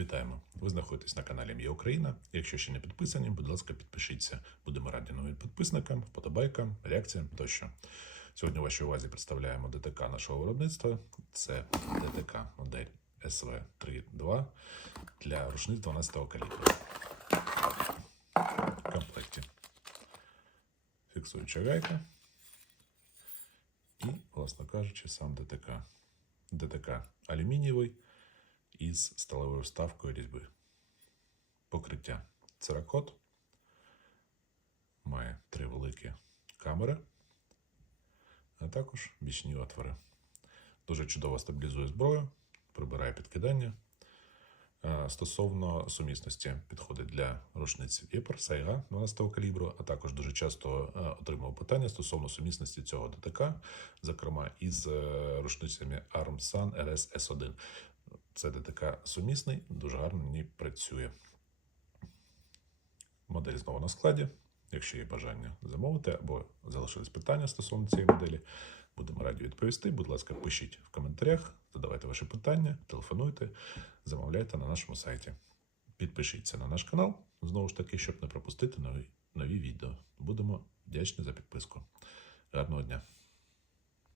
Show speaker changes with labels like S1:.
S1: Вітаємо! Ви знаходитесь на каналі Мія Україна. Якщо ще не підписані, будь ласка, підпишіться. Будемо раді новим підписникам, вподобайкам, реакціям тощо. Сьогодні у вашій увазі представляємо ДТК нашого виробництва. Це ДТК модель СВ-32 для рушниць 12 калібру. В комплекті фіксуюча гайка і, власно кажучи, сам ДТК. ДТК алюмінієвий із сталевою вставкою різьби. Покриття церакот. Має три великі камери, а також бічні отвори. Дуже чудово стабілізує зброю, прибирає підкидання. Е, Стосовно сумісності підходить для рушниць Віпер, Сайга 12 калібру, а також дуже часто е, отримав питання стосовно сумісності цього ДТК, зокрема із е, рушницями Armsan RS S1. Це ДТК сумісний, дуже гарно мені працює. Модель знову на складі. Якщо є бажання замовити або залишились питання стосовно цієї моделі, будемо раді відповісти. Будь ласка, пишіть в коментарях, задавайте ваші питання, телефонуйте, замовляйте на нашому сайті. Підпишіться на наш канал, знову ж таки, щоб не пропустити нові, нові відео. Будемо вдячні за підписку. Гарного дня!